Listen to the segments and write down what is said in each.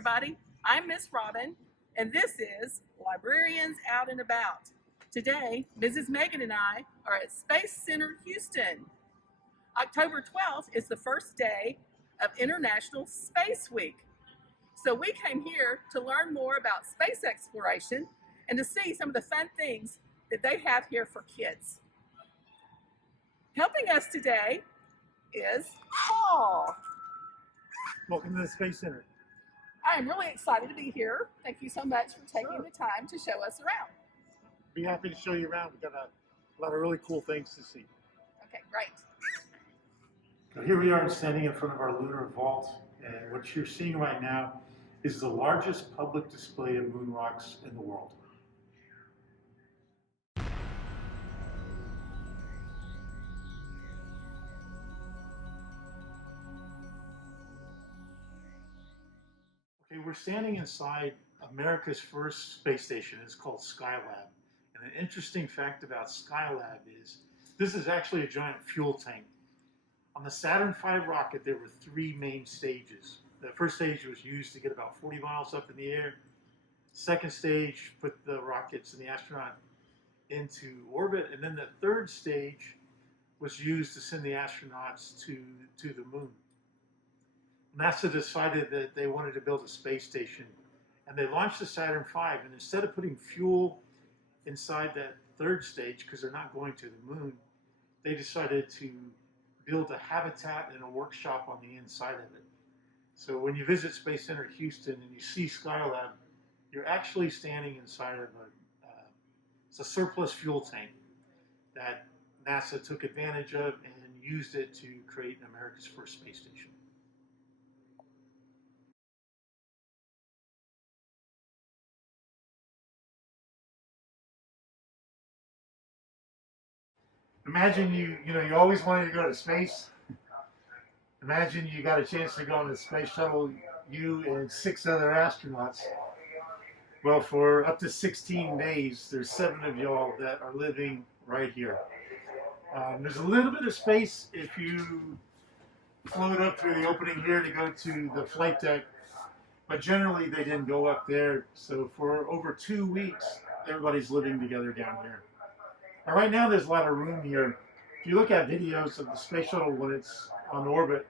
everybody. I'm Miss Robin, and this is Librarians Out and About. Today, Mrs. Megan and I are at Space Center Houston. October 12th is the first day of International Space Week. So we came here to learn more about space exploration and to see some of the fun things that they have here for kids. Helping us today is Paul. Welcome to the Space Center. I am really excited to be here. Thank you so much for taking the time to show us around. Be happy to show you around. We've got a lot of really cool things to see. Okay, great. So here we are standing in front of our lunar vault, and what you're seeing right now is the largest public display of moon rocks in the world. Okay, we're standing inside America's first space station. It's called Skylab. And an interesting fact about Skylab is this is actually a giant fuel tank. On the Saturn V rocket, there were three main stages. The first stage was used to get about 40 miles up in the air. Second stage put the rockets and the astronaut into orbit. And then the third stage was used to send the astronauts to the moon. NASA decided that they wanted to build a space station, and they launched the Saturn V, and instead of putting fuel inside that third stage, because they're not going to the moon, they decided to build a habitat and a workshop on the inside of it. So when you visit Space Center Houston and you see Skylab, you're actually standing inside of it's a surplus fuel tank that NASA took advantage of and used it to create America's first space station. Imagine you always wanted to go to space. Imagine you got a chance to go on the space shuttle, you and 6 other astronauts. Well, for up to 16 days, there's 7 of y'all that are living right here. There's a little bit of space if you float up through the opening here to go to the flight deck, but generally they didn't go up there. So for over 2 weeks, everybody's living together down here. Now, right now, there's a lot of room here. If you look at videos of the space shuttle when it's on orbit,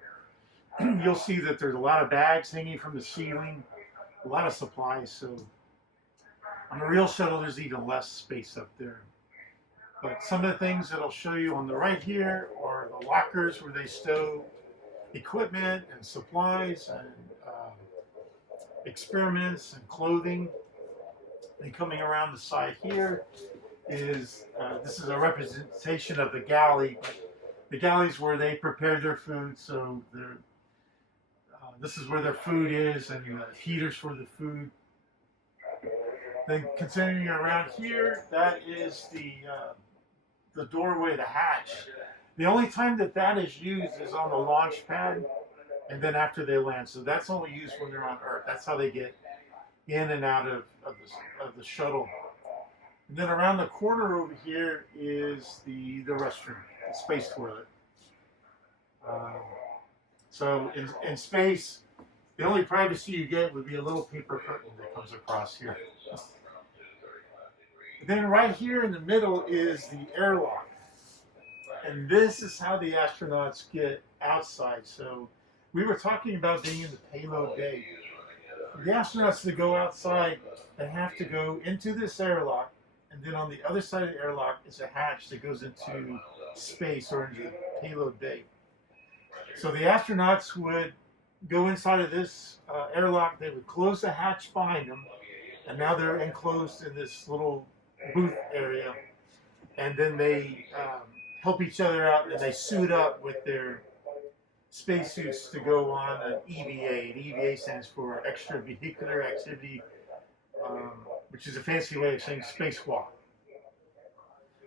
you'll see that there's a lot of bags hanging from the ceiling, a lot of supplies. So on the real shuttle, there's even less space up there. But some of the things that I'll show you on the right here are the lockers where they stow equipment and supplies and experiments and clothing. And coming around the side here is this is a representation of the galley. The galley is where they prepare their food, so this is where their food is, and heaters for the food. Then continuing around here, that is the doorway, the hatch. The only time that is used is on the launch pad, and then after they land. So that's only used when they're on Earth. That's how they get in and out of the shuttle. And then around the corner over here is the restroom, the space toilet. So in space, the only privacy you get would be a little paper curtain that comes across here. And then right here in the middle is the airlock. And this is how the astronauts get outside. So we were talking about being in the payload bay. The astronauts that go outside, they have to go into this airlock. And then on the other side of the airlock is a hatch that goes into space or into the payload bay. So the astronauts would go inside of this airlock, they would close the hatch behind them, and now they're enclosed in this little booth area. And then they help each other out, and they suit up with their spacesuits to go on an EVA. And EVA stands for Extravehicular Activity, which is a fancy way of saying spacewalk.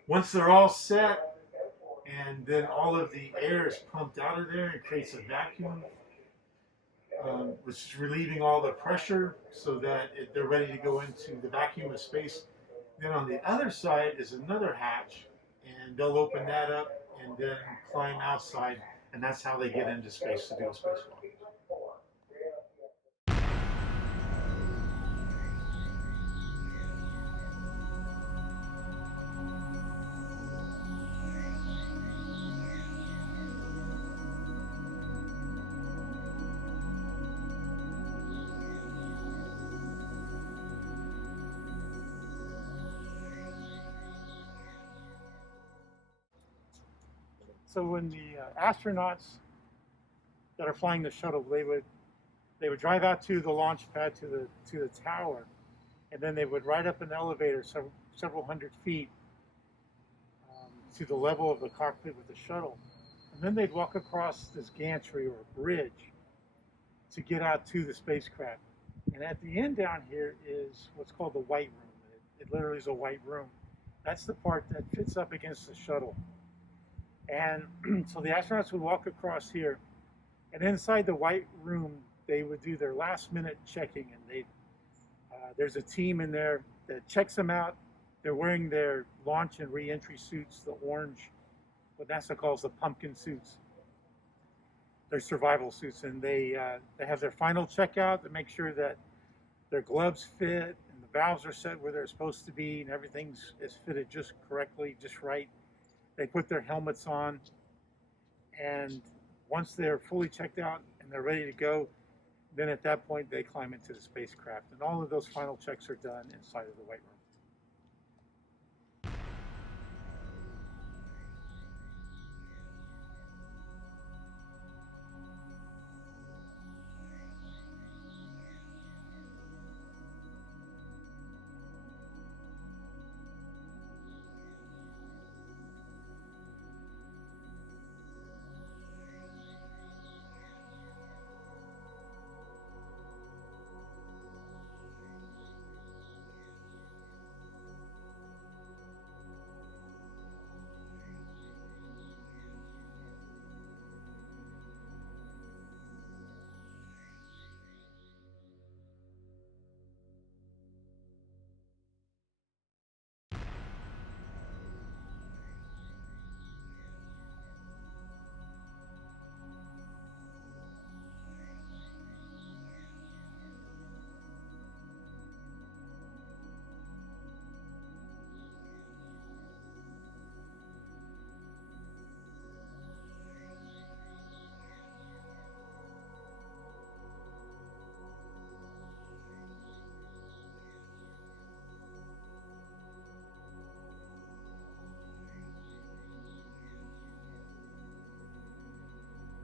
Once they're all set, and then all of the air is pumped out of there, it creates a vacuum, which is relieving all the pressure so that they're ready to go into the vacuum of space. Then on the other side is another hatch, and they'll open that up and then climb outside, and that's how they get into space to do a spacewalk. So when the astronauts that are flying the shuttle, they would drive out to the launch pad to the tower, and then they would ride up an elevator several hundred feet to the level of the cockpit with the shuttle, and then they'd walk across this gantry or bridge to get out to the spacecraft. And at the end down here is what's called the white room. It literally is a white room. That's the part that fits up against the shuttle. And so the astronauts would walk across here, and inside the white room, they would do their last minute checking, and there's a team in there that checks them out. They're wearing their launch and re-entry suits, the orange, what NASA calls the pumpkin suits. They're survival suits, and they have their final checkout to make sure that their gloves fit and the valves are set where they're supposed to be, and everything is fitted just correctly, just right. They put their helmets on, and once they're fully checked out and they're ready to go, then at that point they climb into the spacecraft, and all of those final checks are done inside of the white room.